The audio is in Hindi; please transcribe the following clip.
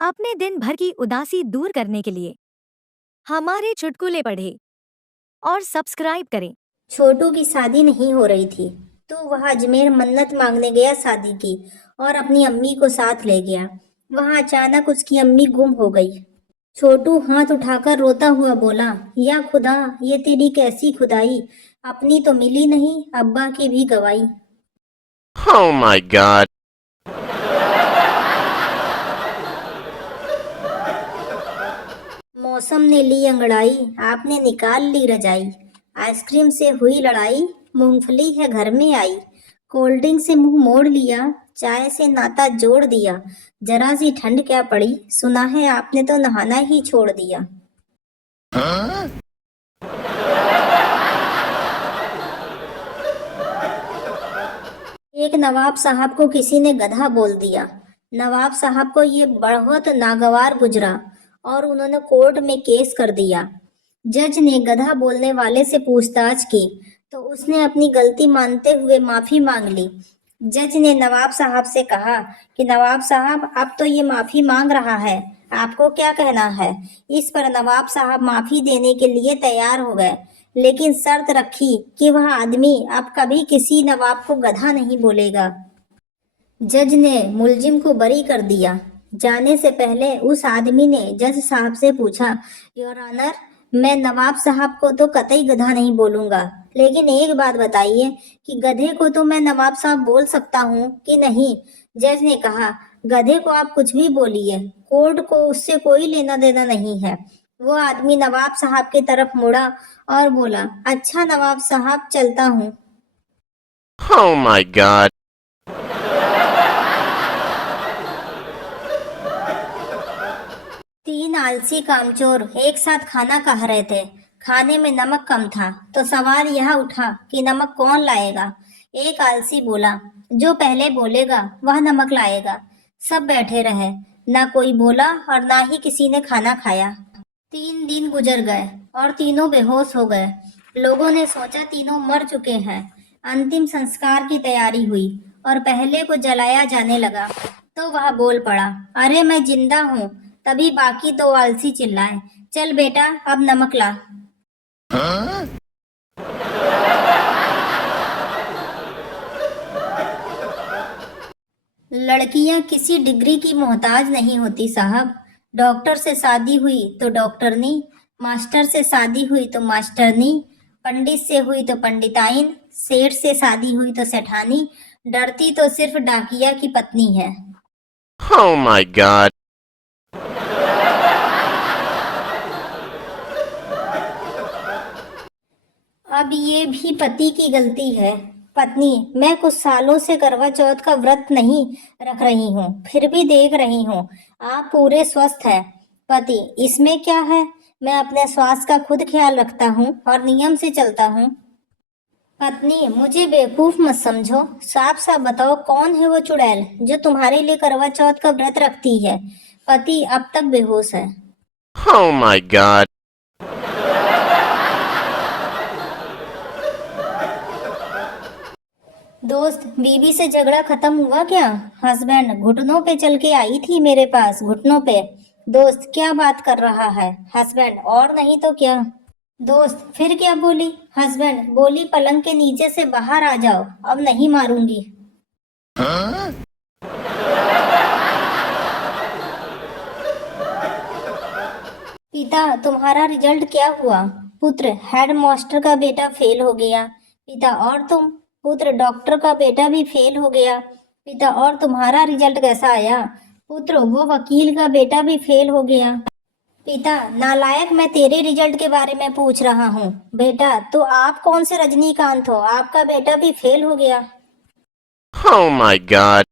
अपने दिन भर की उदासी दूर करने के लिए हमारे चुटकुले पढ़ें और सब्सक्राइब करें। छोटू की शादी नहीं हो रही थी तो वह अजमेर मन्नत मांगने गया शादी की और अपनी अम्मी को साथ ले गया। वहां अचानक उसकी अम्मी गुम हो गई। छोटू हाथ उठाकर रोता हुआ बोला, या खुदा, ये तेरी कैसी खुदाई, अपनी तो मिली नहीं, अब्बा की भी गवाई। Oh my god. मौसम ने ली अंगड़ाई, आपने निकाल ली रजाई। आइसक्रीम से हुई लड़ाई, मूंगफली है घर में आई। कोल्ड ड्रिंक से मुंह मोड़ लिया, चाय से नाता जोड़ दिया। जरा सी ठंड क्या पड़ी, सुना है आपने तो नहाना ही छोड़ दिया। एक नवाब साहब को किसी ने गधा बोल दिया। नवाब साहब को ये बहुत नागवार गुजरा और उन्होंने कोर्ट में केस कर दिया। जज ने गधा बोलने वाले से पूछताछ की तो उसने अपनी गलती मानते हुए माफी मांग ली। जज ने नवाब साहब से कहा कि नवाब साहब, अब तो ये माफी मांग रहा है, आपको क्या कहना है। इस पर नवाब साहब माफी देने के लिए तैयार हो गए, लेकिन शर्त रखी कि वह आदमी अब कभी किसी नवाब को गधा नहीं बोलेगा। जज ने मुलजिम को बरी कर दिया। जाने से पहले उस आदमी ने जज साहब से पूछा, योर ऑनर, मैं नवाब साहब को तो कतई गधा नहीं बोलूंगा, लेकिन एक बात बताइए कि गधे को तो मैं नवाब साहब बोल सकता हूँ कि नहीं। जज ने कहा, गधे को आप कुछ भी बोलिए, कोर्ट को उससे कोई लेना देना नहीं है। वो आदमी नवाब साहब की तरफ मुड़ा और बोला, अच्छा नवाब साहब, चलता हूँ। Oh my god. तीन आलसी कामचोर एक साथ खाना खा रहे थे। खाने में नमक कम था तो सवाल यह उठा कि नमक कौन लाएगा। एक आलसी बोला, जो पहले बोलेगा वह नमक लाएगा। सब बैठे रहे, ना कोई बोला और ना ही किसी ने खाना खाया। 3 दिन गुजर गए और तीनों बेहोश हो गए। लोगों ने सोचा तीनों मर चुके हैं। अंतिम संस्कार की तैयारी हुई और पहले को जलाया जाने लगा तो वह बोल पड़ा, अरे मैं जिंदा हूँ। तभी बाकी 2 आलसी चिल्लाए, चल बेटा अब नमक ला। लड़कियां किसी डिग्री की मोहताज नहीं होती साहब। डॉक्टर से शादी हुई तो डॉक्टरनी, मास्टर से शादी हुई तो मास्टरनी, पंडित से हुई तो पंडिताइन, सेठ से शादी हुई तो सेठानी, डरती तो सिर्फ डाकिया की पत्नी है। Oh my god. अब ये भी पति की गलती है। पत्नी, मैं कुछ सालों से करवा चौथ का व्रत नहीं रख रही हूँ, फिर भी देख रही हूँ आप पूरे स्वस्थ हैं। पति, इसमें क्या है, मैं अपने स्वास्थ्य का खुद ख्याल रखता हूँ और नियम से चलता हूँ। पत्नी, मुझे बेवकूफ मत समझो, साफ साफ बताओ कौन है वो चुड़ैल जो तुम्हारे लिए करवा चौथ का व्रत रखती है। पति अब तक बेहोश है। Oh my god. दोस्त, बीवी से झगड़ा खत्म हुआ क्या। हस्बैंड, घुटनों पे चल के आई थी मेरे पास, घुटनों पे। दोस्त, क्या बात कर रहा है। हस्बैंड, और नहीं तो क्या। दोस्त, फिर क्या बोली। हस्बैंड, बोली पलंग के नीचे से बाहर आ जाओ, अब नहीं मारूंगी। पिता, तुम्हारा रिजल्ट क्या हुआ। पुत्र, हेड मास्टर का बेटा फेल हो गया। पिता, और तुम। पुत्र, डॉक्टर का बेटा भी फेल हो गया। पिता, और तुम्हारा रिजल्ट कैसा आया। पुत्र, वो वकील का बेटा भी फेल हो गया। पिता, नालायक, मैं तेरे रिजल्ट के बारे में पूछ रहा हूँ। बेटा, तो आप कौन से रजनीकांत हो, आपका बेटा भी फेल हो गया। Oh my god.